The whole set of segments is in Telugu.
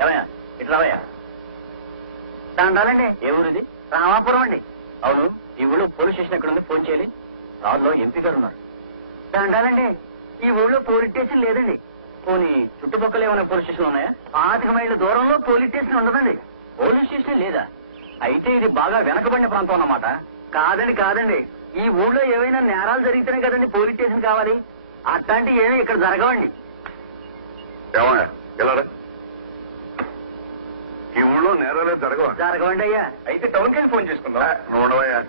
ఏమయ్యా ఇటు రావయ్యా. దండాలండి. ఏ ఊరిది? రామాపురం అండి. అవును, ఈ ఊళ్ళో పోలీస్ స్టేషన్ ఎక్కడుంది? ఫోన్ చేయాలి. దానిలో ఎంపీ గారు ఉన్నారు. దండాలండి. ఈ ఊళ్ళో పోలీస్ స్టేషన్ లేదండి. పోనీ చుట్టుపక్కల ఏమైనా పోలీస్ స్టేషన్ ఉన్నాయా? 5 మైళ్ళ దూరంలో పోలీస్ స్టేషన్ ఉండదండి. పోలీస్ స్టేషన్ లేదా? అయితే ఇది బాగా వెనకబడిన ప్రాంతం అన్నమాట. కాదండి. ఈ ఊళ్ళో ఏవైనా నేరాలు జరిగితేనే కదండి పోలీస్ స్టేషన్ కావాలి. అట్లాంటివి ఏమీ ఇక్కడ జరగవండి. ఏమయ్యా ఇలా ఈ ఊళ్ళో నేరాలే జరగవండి అయ్యా. అయితే టౌన్కి వెళ్ళి ఫోన్ చేసుకుందాం. నోడవయ్యా,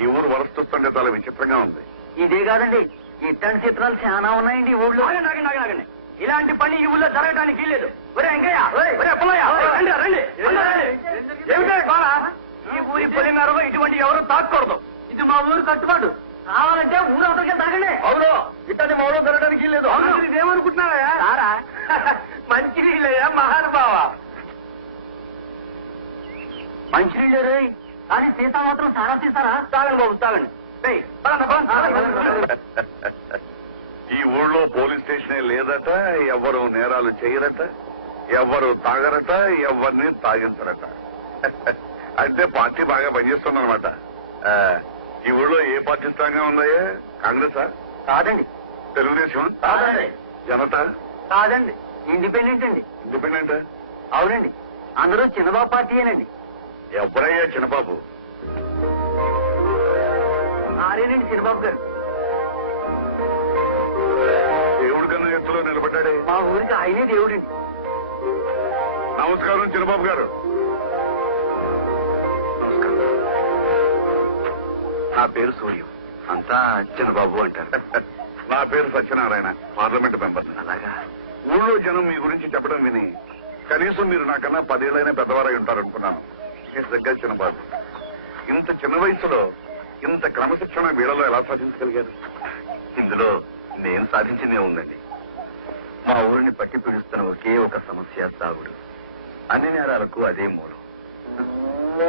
ఈ ఊరు వరస్తుంటే చాలా విచిత్రంగా ఉంది. ఇదే కాదండి, ఇట్లాంటి చిత్రాలు చాలా ఉన్నాయండి ఈ ఊళ్ళో. ఆగండి. ఇలాంటి పని ఈ ఊళ్ళో జరగడానికి వీల్లేదు. ఒరే వెంకయ్య, ఒరే పుల్లయ్య, రండి. ఏమిటో గోళ? ఈ ఊరి పొలిమేరలో ఇటువంటి ఎవరు తాకూడదు. ఇది మా ఊరు కట్టుబాటు. కావాలంటే ఊరు అవతలకి తాగండి. అవును, ఇట్లాంటి మా ఊళ్ళో జరగడానికి వీల్లేదు. ఇదేమనుకుంటున్నావా? సారా మంచి నీళ్ళయ్యా మహానుభావ. మంచినీళ్ళు రే. అది సీసా మాత్రం చాలా తీసారా? తాగండి బాబు, తాగండి. ఈ ఊళ్ళో పోలీస్ స్టేషనే లేదట, ఎవరు నేరాలు చేయరట, ఎవరు తాగరట, ఎవరిని తాగించరట. అంటే పార్టీ బాగా పనిచేస్తుందన్నమాట. ఈ ఊళ్ళో ఏ పార్టీ స్ట్రాంగ్ గా ఉందయ్యా? కాంగ్రెసా? కాదండి. తెలుగుదేశం? కాదండి. జనతా? కాదండి. ఇండిపెండెంట్ అండి. ఇండిపెండెంట్? అవునండి. అందరూ చిన్నబాబు పార్టీయేనండి. ఎవరయ్యా చిన్నబాబు? ఆరేనండి చిన్నబాబు గారు. దేవుడి కన్నా ఎత్తులో నిలబడ్డాడే. మా ఊరికి ఆయనే దేవుడండి. నమస్కారం చిన్నబాబు గారు. నా పేరు సూర్యం, అంతా చిన్నబాబు అంటారు. నా పేరు సత్యనారాయణ, పార్లమెంట్ మెంబర్. అలాగా? ఊళ్ళో జనం మీ గురించి చెప్పడం విని కనీసం మీరు నాకన్నా 10 ఏళ్ళైనా పెద్దవారై ఉంటారనుకున్నాను. దగ్గర చిన్నబాబు, ఇంత చిన్న వయసులో ఇంత క్రమశిక్షణ వీళ్ళలో ఎలా సాధించగలిగారు? ఇందులో నేను సాధించిందే ఉందండి. మా ఊరిని పట్టి పీడిస్తున్న ఒకే ఒక సమస్య తాగుడు. అన్ని నేరాలకు అదే మూలం.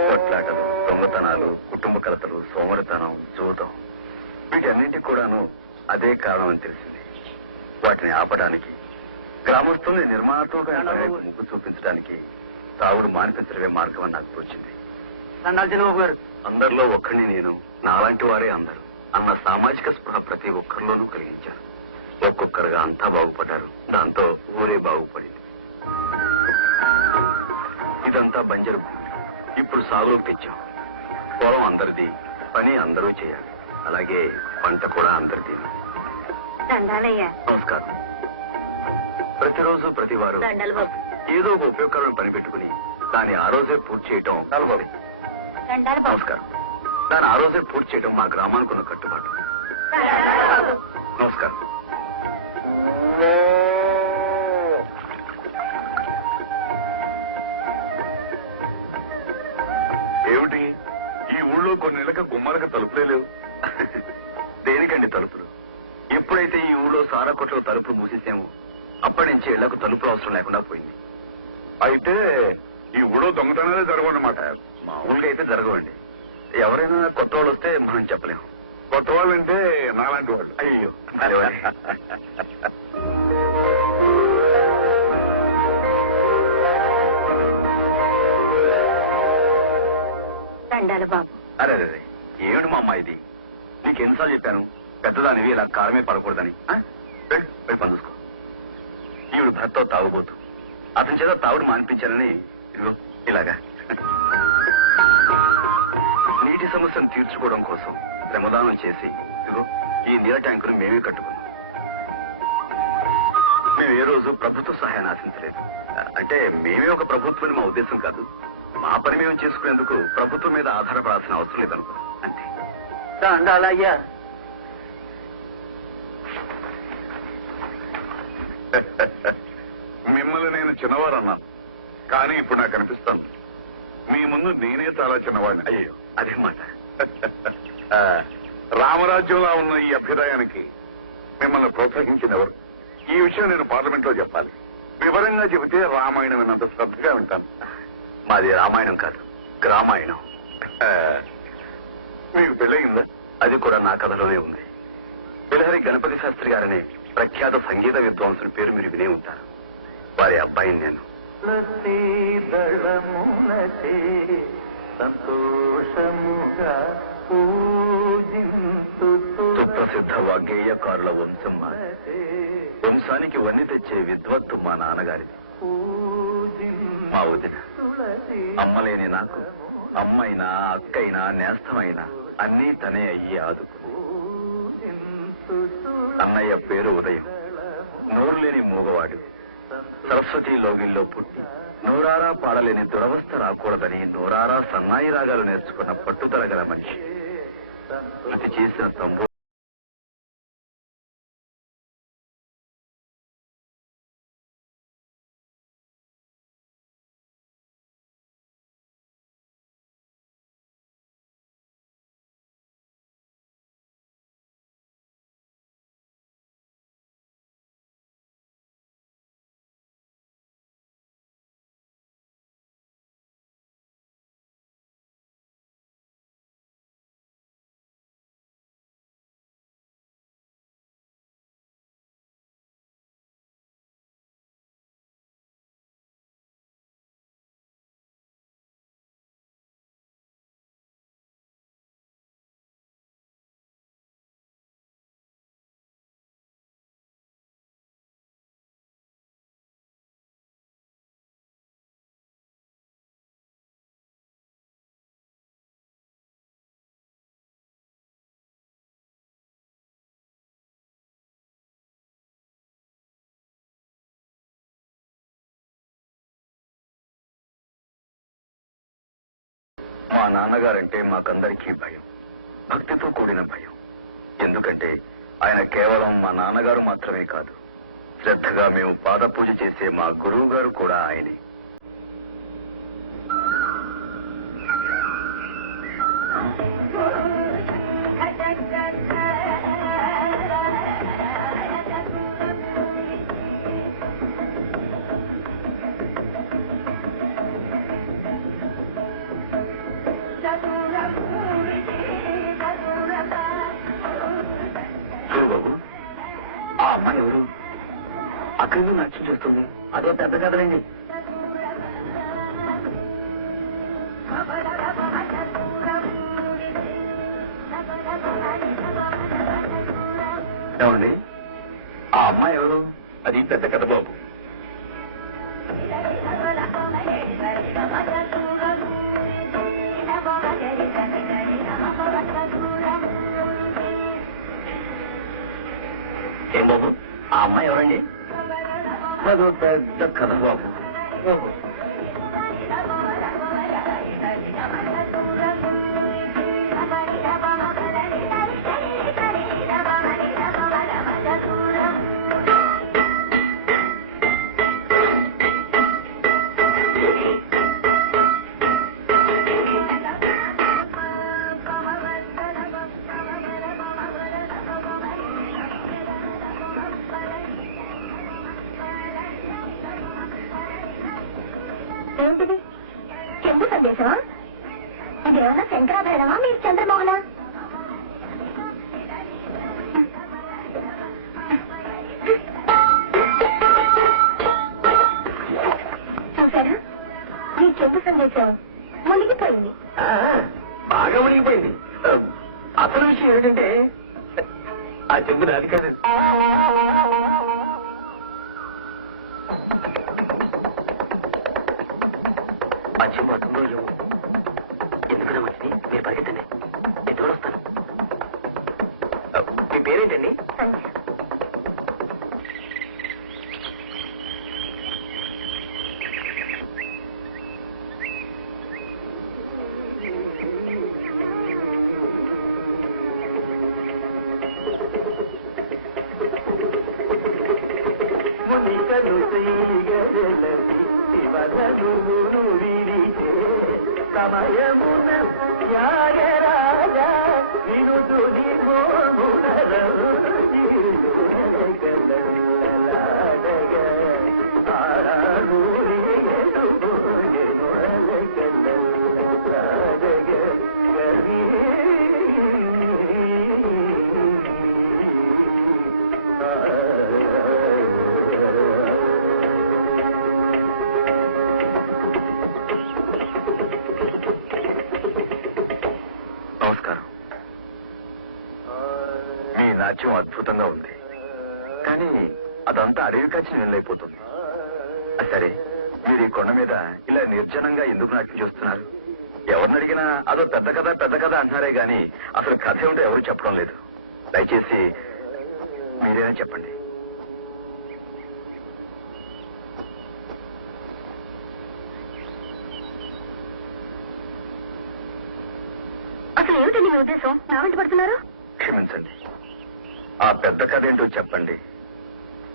కొట్లాటలు, దొంగతనాలు, కుటుంబ కలతలు, సోమరితనం, జూదం, వీటన్నింటికి కూడాను అదే కారణం అని తెలిసింది. వాటిని ఆపడానికి, గ్రామస్తుల్ని నిర్మాణాత్మక ముగ్గు చూపించడానికి తాగుడు మానిపించడమే మార్గం అని నాకు తోచింది. దండాలు చిన్నబాబు గారు. అందరిలో ఒక్కడిని నేను, నాలాంటి వారే అందరూ అన్న సామాజిక స్పృహ ప్రతి ఒక్కరిలోనూ కలిగించాను. ఒక్కొక్కరుగా అంతా బాగుపడ్డారు. దాంతో ఊరే బాగుపడింది. ఇదంతా బంజరు భూమి. ఇప్పుడు సాగులోకి తెచ్చాం. పొలం అందరిది, పని అందరూ చేయాలి. అలాగే పంట కూడా అందరిది. నమస్కారం. ప్రతిరోజు ప్రతి వారు ఏదో ఒక ఉపయోగకరమైన పని పెట్టుకుని దాన్ని ఆ రోజే పూర్తి చేయటం. నమస్కారం. దాన్ని ఆ రోజే పూర్తి చేయటం మా గ్రామానికి ఉన్న కట్టుబాటు. నమస్కారం. ఏమిటి, ఈ ఊళ్ళో కొన్నేళ్ళకి గుమ్మాలకు తలుపులే లేవు? దేనికండి తలుపులు? ఎప్పుడైతే ఈ ఊళ్ళో సారా కొట్లో తలుపులు మూసేసామో అప్పటి నుంచి ఇళ్లకు తలుపులు అవసరం లేకుండా పోయింది. అయితే ఈ ఊళ్ళో దొంగతనాలే జరగవన్నమాట. మామూలుగా అయితే జరగవండి. ఎవరైనా కొత్త వాళ్ళు వస్తే మనం చెప్పలేము. కొత్త వాళ్ళంటే నాలాంటి వాళ్ళు. అయ్యో అలేవండి. అరే అరే, ఏమిటి మా అమ్మ ఇది? నీకు ఎన్నిసార్లు చెప్పాను పెద్దదానివి ఇలా కాలమే పడకూడదని? వెళ్ళి పని చూసుకో. ఈవిడ భర్త తాగుబోతు. అతని చేత తాగుడు మానిపించానని ఇదిగో ఇలాగా. నీటి సమస్యను తీర్చుకోవడం కోసం శ్రమదానం చేసి ఇదిగో ఈ నీళ్ళ ట్యాంకును మేమే కట్టుకున్నాం. మేము ఏ రోజు ప్రభుత్వ సహాయాన్ని ఆశించలేదు. అంటే మేమే ఒక ప్రభుత్వం మా ఉద్దేశం కాదు. మా పని మేము చేసుకునేందుకు ప్రభుత్వం మీద ఆధారపడాల్సిన అవసరం లేదనుకో, అంతే. దండాలయ్యా. మిమ్మల్ని నేను చిన్నవారన్నాను, కానీ ఇప్పుడు నాకు అనిపిస్తాను మీ ముందు నేనే చాలా చిన్నవాడిని. అయ్యో అదే మాట. రామరాజ్యంలో ఉన్న ఈ అభ్యుదయానికి మిమ్మల్ని ప్రోత్సహించిన ఎవరు? ఈ విషయం నేను పార్లమెంట్ లో చెప్పాలి. వివరంగా చెబితే రామాయణం విన్నంత శ్రద్ధగా వింటాను. మాది రామాయణం కాదు, గ్రామాయణం. మీకు పెళ్ళయిందా? అది కూడా నా కథలోనే ఉంది. బిలహరి గణపతి శాస్త్రి గారనే ప్రఖ్యాత సంగీత విద్వాంసుని పేరు మీరు వినే ఉంటారు. వారి అబ్బాయిని నేను. దళములచే సంతోషముగా సుప్రసిద్ధ వాగ్గేయకారుల వంశం వంశానికి వన్ని తెచ్చే విద్వత్తు మా నాన్నగారిది. మా వదిన అమ్మలేని నాకు అమ్మైనా అక్కైనా నేస్తమైనా అన్నీ తనే అయ్యి ఆదుకుంది. అన్నయ్య పేరు ఉదయం, నోరు లేని మూగవాడు. సరస్వతి లోగిల్లో పుట్టి నోరారా పాడలేని దురవస్థ రాకూడదని నోరారా సన్నాయి రాగాలు నేర్చుకున్న పట్టుదల గల మనిషి. మృతి చేసిన తమ్ముడు మా నాన్నగారంటే మాకందరికీ భయం, భక్తితో కూడిన భయం. ఎందుకంటే ఆయన కేవలం మా నాన్నగారు మాత్రమే కాదు, శ్రద్ధగా మేము పాద పూజ చేసే మా గురువు గారు కూడా ఆయనే. ఆ అమ్మాయి ఎవరు? అక్కడి నచ్చం చేస్తుంది. అదే పెద్ద కథలండి. ఏమండి, ఆ అమ్మాయి ఎవరు? అది పెద్ద కథ బాబు. ఏం బాబు, ఆ అమ్మాయి ఎవరండి? అదో పెద్ద కథ బాబు. ఏంటిది? చెంబు సందేశమా? ఇదేమన్నా శంకరాభరణమా? మీరు చంద్రమోహన? చూసారా, మీ చెంబు సందేశం మునిగిపోయింది. బాగా మునిగిపోయింది. అసలు విషయం ఏంటంటే ఆ చెంబు నాది కాదు. ఎందుకన్నా మంచిది, మీరు పరిగెత్తండి, ఎత్తుకొని వస్తాను. మీ పేరేంటండి? సంధ్య. సమయమున త్యాగరాజ వినుదుని నాట్యం అద్భుతంగా ఉంది, కానీ అదంతా అడవి కాచిన నెలైపోతుంది. సరే, మీరు ఈ కొండ మీద ఇలా నిర్జనంగా ఎందుకు నాట్యం చేస్తున్నారు? ఎవరిని అడిగినా అదో పెద్ద కథ అంటారే గాని అసలు కథ ఏమిటో ఎవరు చెప్పడం లేదు. దయచేసి మీరేనా చెప్పండి. అసలు ఏమిటండి మీ ఉద్దేశం? నా వెంట పడుతున్నారు? క్షమించండి, ఆ పెద్ద కథ ఏంటో చెప్పండి.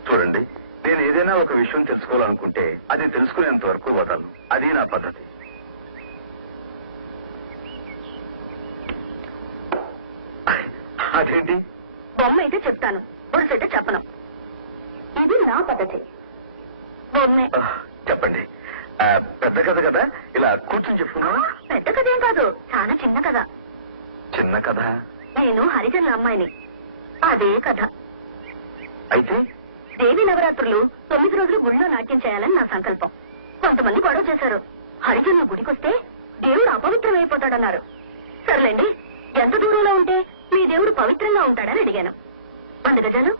చూడండి, నేను ఏదైనా ఒక విషయం తెలుసుకోవాలనుకుంటే అది తెలుసుకునేంత వరకు వదలను. అది నా పద్ధతి. అదేంటి? బొమ్మ అయితే చెప్తాను, ఒడిసైతే చెప్పను. ఇది నా పద్ధతి. బొమ్మే. చెప్పండి. పెద్ద కథ కదా, ఇలా కూర్చొని చెప్పుకున్నా. పెద్ద కథ ఏం కాదు, చాలా చిన్న కథ. చిన్న కథ? నేను హరిజనుల అమ్మాయిని, అదే కథ. అయితే దేవి నవరాత్రులు 9 రోజులు గుడిలో నాట్యం చేయాలని నా సంకల్పం. కొంతమంది గొడవ చేశారు. హరిజనుల గుడికొస్తే దేవుడు అపవిత్రమైపోతాడన్నారు. సర్లేండి, ఎంత దూరంలో ఉంటే మీ దేవుడు పవిత్రంగా ఉంటాడని అడిగాను. 100 గజాలు,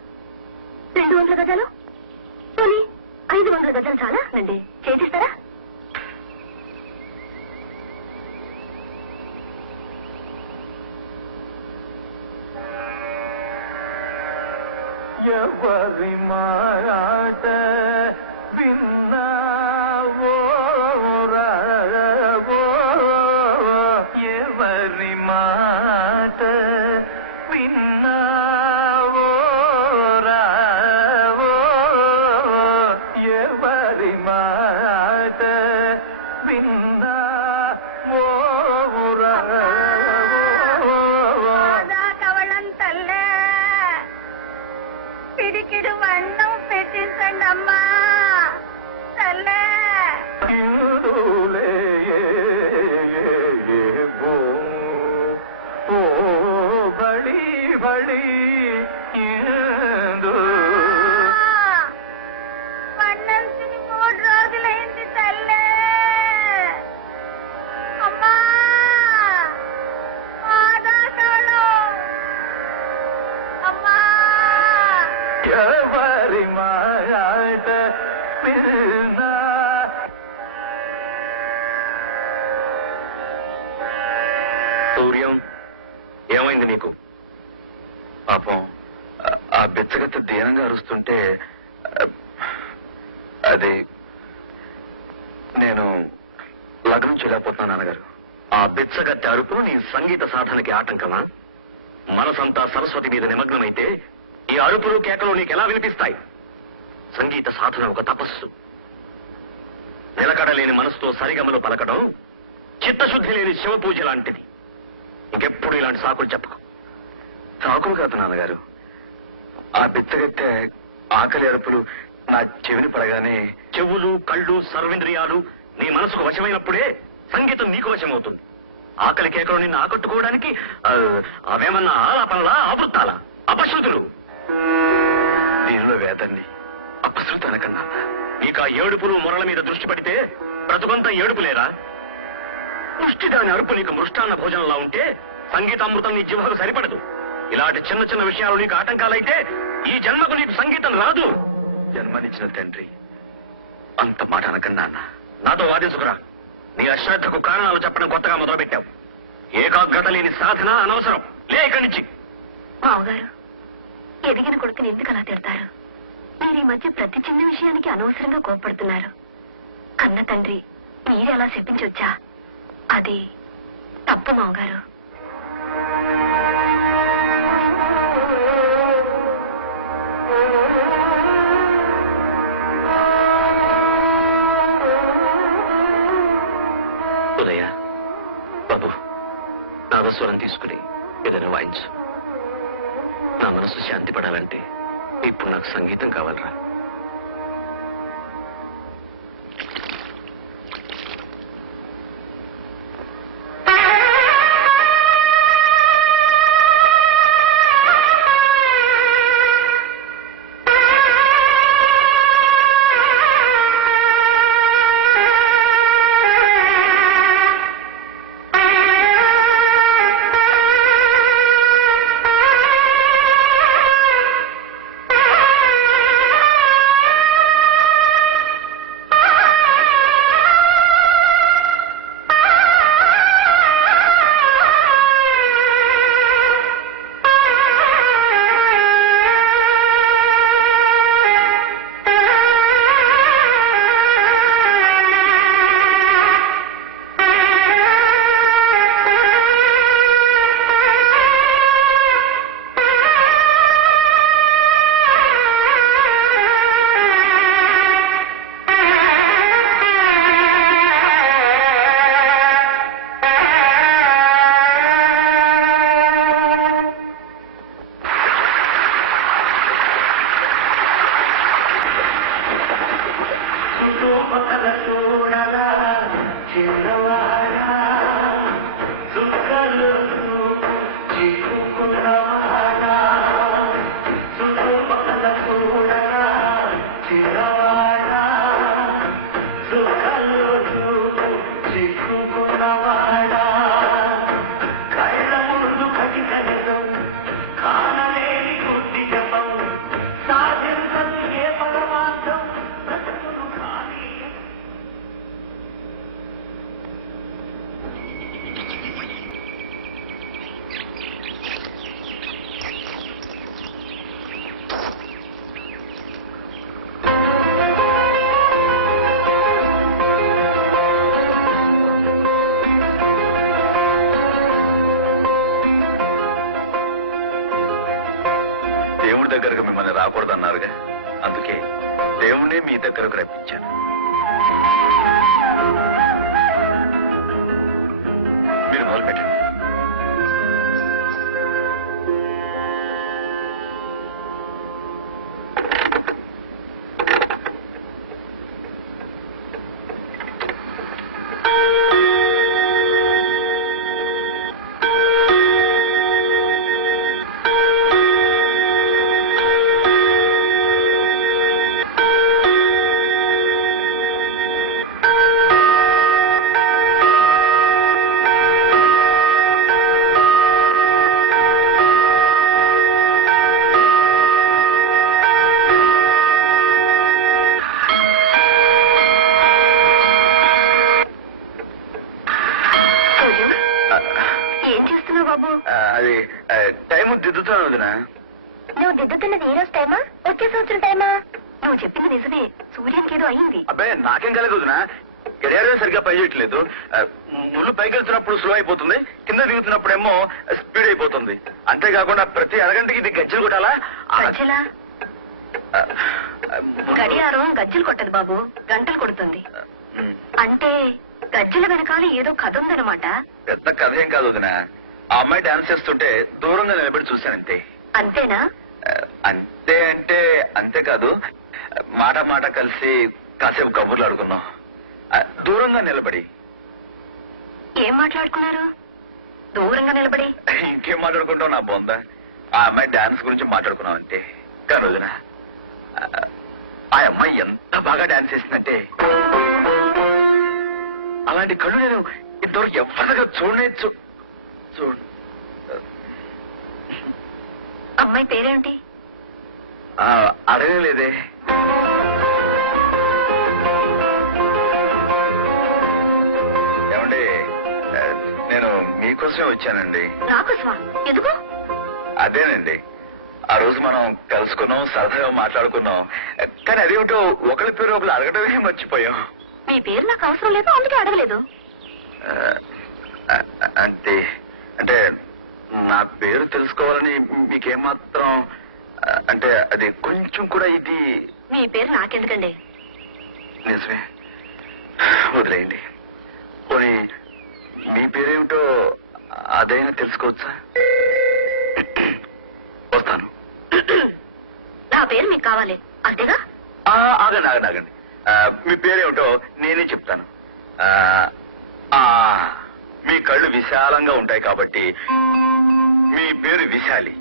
200 గజాలు, పోనీ 500 గజాలు చాలా నండి, చేసిస్తారా? ఎవరి మాట విన్నావో రావో, ఎవరి మాట విన్నావో రావో, ఎవరి మాట విన్నావో రావో. కవళంతల్లే పిడికిడు వన్నం పెట్టించండి అమ్మా తల్లే. వన్నం తిని 3 రోజులైంది తల్లే. అమ్మా అమ్మా ఎవరి మాట విన్నా. సూర్యం, ఏమైంది నీకు? పాపం ఆ బెచ్చగత్త దీనంగా అరుస్తుంటే అది నేను లగ్నం చేయలేకపోతున్నాను నాన్నగారు. ఆ బెచ్చగత్త అరుపు నీ సంగీత సాధనకి ఆటంకమా? మనసంతా సరస్వతి మీద నిమగ్నమైతే ఈ అరుపులు కేకలు నీకెలా వినిపిస్తాయి? సంగీత సాధన ఒక తపస్సు. నిలకడలేని మనసుతో సరిగమలు పలకడం చిత్తశుద్ధి లేని శివ పూజ లాంటిది. ఇంకెప్పుడు ఇలాంటి సాకులు చెప్పకు. సాకులు కాదు నాన్నగారు, ఆ బిచ్చగత్తె ఆకలి అరుపులు నా చెవిని పడగానే చెవులు, కళ్ళు, సర్వేంద్రియాలు నీ మనసుకు వశమైనప్పుడే సంగీతం నీకు వశమవుతుంది. ఆకలి కేకలు నిన్ను ఆకట్టుకోవడానికి అవేమన్నా ఆలాపనలా, ఆవృత్తాలా, అపశృతులు. దీనిలో వేదండి అపశృతి అనకన్నా. నీకు ఆ ఏడుపులు మొరల మీద దృష్టి పడితే బ్రతుకంతా ఏడుపులేరా? ముష్టి దాని అరుపు నీకు మృష్టాన్న భోజనంలా ఉంటే సంగీతామృతం నీ జీవకు సరిపడదు. ఇలాంటి చిన్న చిన్న విషయాలు నీకు ఆటంకాలైతే ఈ జన్మకు నీకు సంగీతం రాదు. జన్మనిచ్చిన తండ్రి అంత మాట అనకన్నా అన్న. నాతో వాదించుకురా. నీ అశ్రద్ధకు కారణాలు చెప్పడం కొత్తగా మొదలుపెట్టావు. ఏకాగ్రత లేని సాధన అనవసరం. లే ఇక్కడి నుంచి. మావగారు, ఎదిగిన కొడుకుని ఎందుకు అలా తిడతారు? మీరు ఈ మధ్య ప్రతి చిన్న విషయానికి అనవసరంగా కోప్పడుతున్నారు. కన్న తండ్రి మీరే అలా చెప్పించొచ్చా? అది తప్పు మావగారు. ఉదయ బాబు, నాగస్వరం తీసుకుని ఏదైనా వాయించు. నా మనసు శాంతి పడాలంటే ఇప్పుడు నాకు సంగీతం కావాలరా. దగ్గరకు మిమ్మల్ని రాకూడదన్నారుగా, అందుకే దేవుణ్ణే మీ దగ్గరకు రప్పించాను. మీరు మొదలు పెట్టండి. అది టైము దిద్దుతాను వదినా. నువ్వు దిద్దుతున్నది ఈ రోజు టైమా, వచ్చే సంవత్సరం టైమా? నువ్వు చెప్పింది నిజమే, సూర్యానికి ఏదో అయింది. అబ్బాయి నాకేం కలగదు వదినా, గడియారం సరిగ్గా పనిచేయట్లేదు. ముళ్ళు పైకి వెళ్తున్నప్పుడు స్లో అయిపోతుంది, కింద దిగుతున్నప్పుడు ఏమో స్పీడ్ అయిపోతుంది. అంతేకాకుండా ప్రతి అరగంటకి ఇది గజ్జలు కొట్టాలా? గజ్జలా? గడియారం గజ్జలు కొట్టదు బాబు, గంటలు కొడుతుంది. అంటే గజ్జల వెనకాల ఏదో కథ ఉందన్నమాట. పెద్ద కథ ఏం కాదు వదినా, ఆ అమ్మాయి డాన్స్ చేస్తుంటే దూరంగా నిలబడి చూశానంతే. అంతేనా? అంతే అంటే అంతేకాదు, మాట మాట కలిసి కాసేపు కబుర్లు ఆడుకున్నాం దూరంగా నిలబడి. ఏం మాట్లాడుకున్నారు దూరంగా నిలబడి? ఇంకేం మాట్లాడుకుంటావు నా బొంద, ఆ అమ్మాయి డాన్స్ గురించి మాట్లాడుకున్నాం అంతే. కానీ వదినా, ఆ అమ్మాయి ఎంత బాగా డాన్స్ చేసిందంటే అలాంటి కళ్ళు నేను ఇంతవరకు ఎవరిగా చూడలేదు. అమ్మాయి పేరేంటి? అడగలేదే. ఏమండి, నేను మీకోసమే వచ్చానండి. నాకోసమా? ఎందుకు? అదేనండి, ఆ రోజు మనం కలుసుకున్నాం, సరదాగా మాట్లాడుకున్నాం. కానీ అదేమిటో ఒకరి పేరు ఒకరు అడగడమే మర్చిపోయాం. మీ పేరు నాకు అవసరం లేదు, అందుకే అడగలేదు. అంతే. అంటే నా పేరు తెలుసుకోవాలని మీకేమాత్రం, అంటే అది కొంచెం కూడా ఇది. మీ పేరు నాకెందుకండి? నిజమే, వదిలేయండి. పోనీ మీ పేరేమిటో అదైనా తెలుసుకోవచ్చా? వస్తాను. నా పేరు మీకు కావాలి అంతేగా? ఆగండి ఆగండి ఆగండి, మీ పేరేమిటో నేనే చెప్తాను. మీ కళ్ళు విశాలంగా ఉంటాయి కాబట్టి మీ పేరు విశాలి.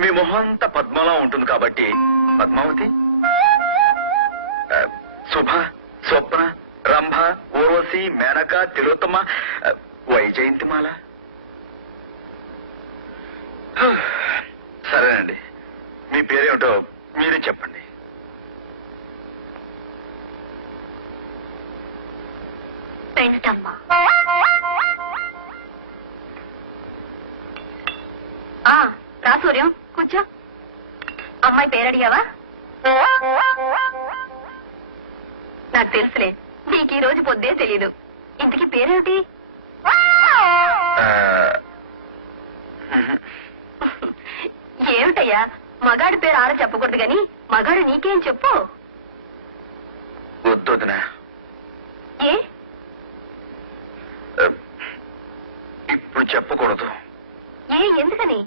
మీ మొహంతా పద్మలా ఉంటుంది కాబట్టి పద్మావతి. శుభ, స్వప్న, రంభ, ఊర్వశి, మేనక, తిలోత్తమ, వైజయంతిమాల. సరేనండి, మీ పేరేమిటో మీరే చెప్పండి. పెంటమ్మ. రా సూర్యం, కూర్చో. అమ్మాయి పేరు అడిగావా? నాకు తెలుసులే, నీకు ఈ రోజు పొద్దే తెలీదు. ఇంతకీ పేరేమిటి? ఏమిటయ్యా, మగాడి పేరు ఆడ చెప్పకూడదు గాని మగాడు నీకేం చెప్పు. వద్దొదినా. ఏ? ఇప్పుడు చెప్పకూడదు. ఏ ఎందుకని?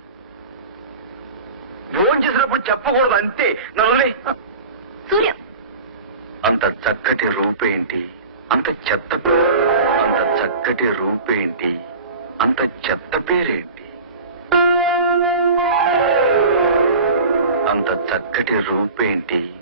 ఫోన్ చేసినప్పుడు చెప్పకూడదు అంతే. నవ్వలే. సూర్యం, అంత చక్కటి రూపేంటి, అంత చెత్త అంత చక్కటి రూపేంటి, అంత చెత్త పేరేంటి? అంత చక్కటి రూపేంటి,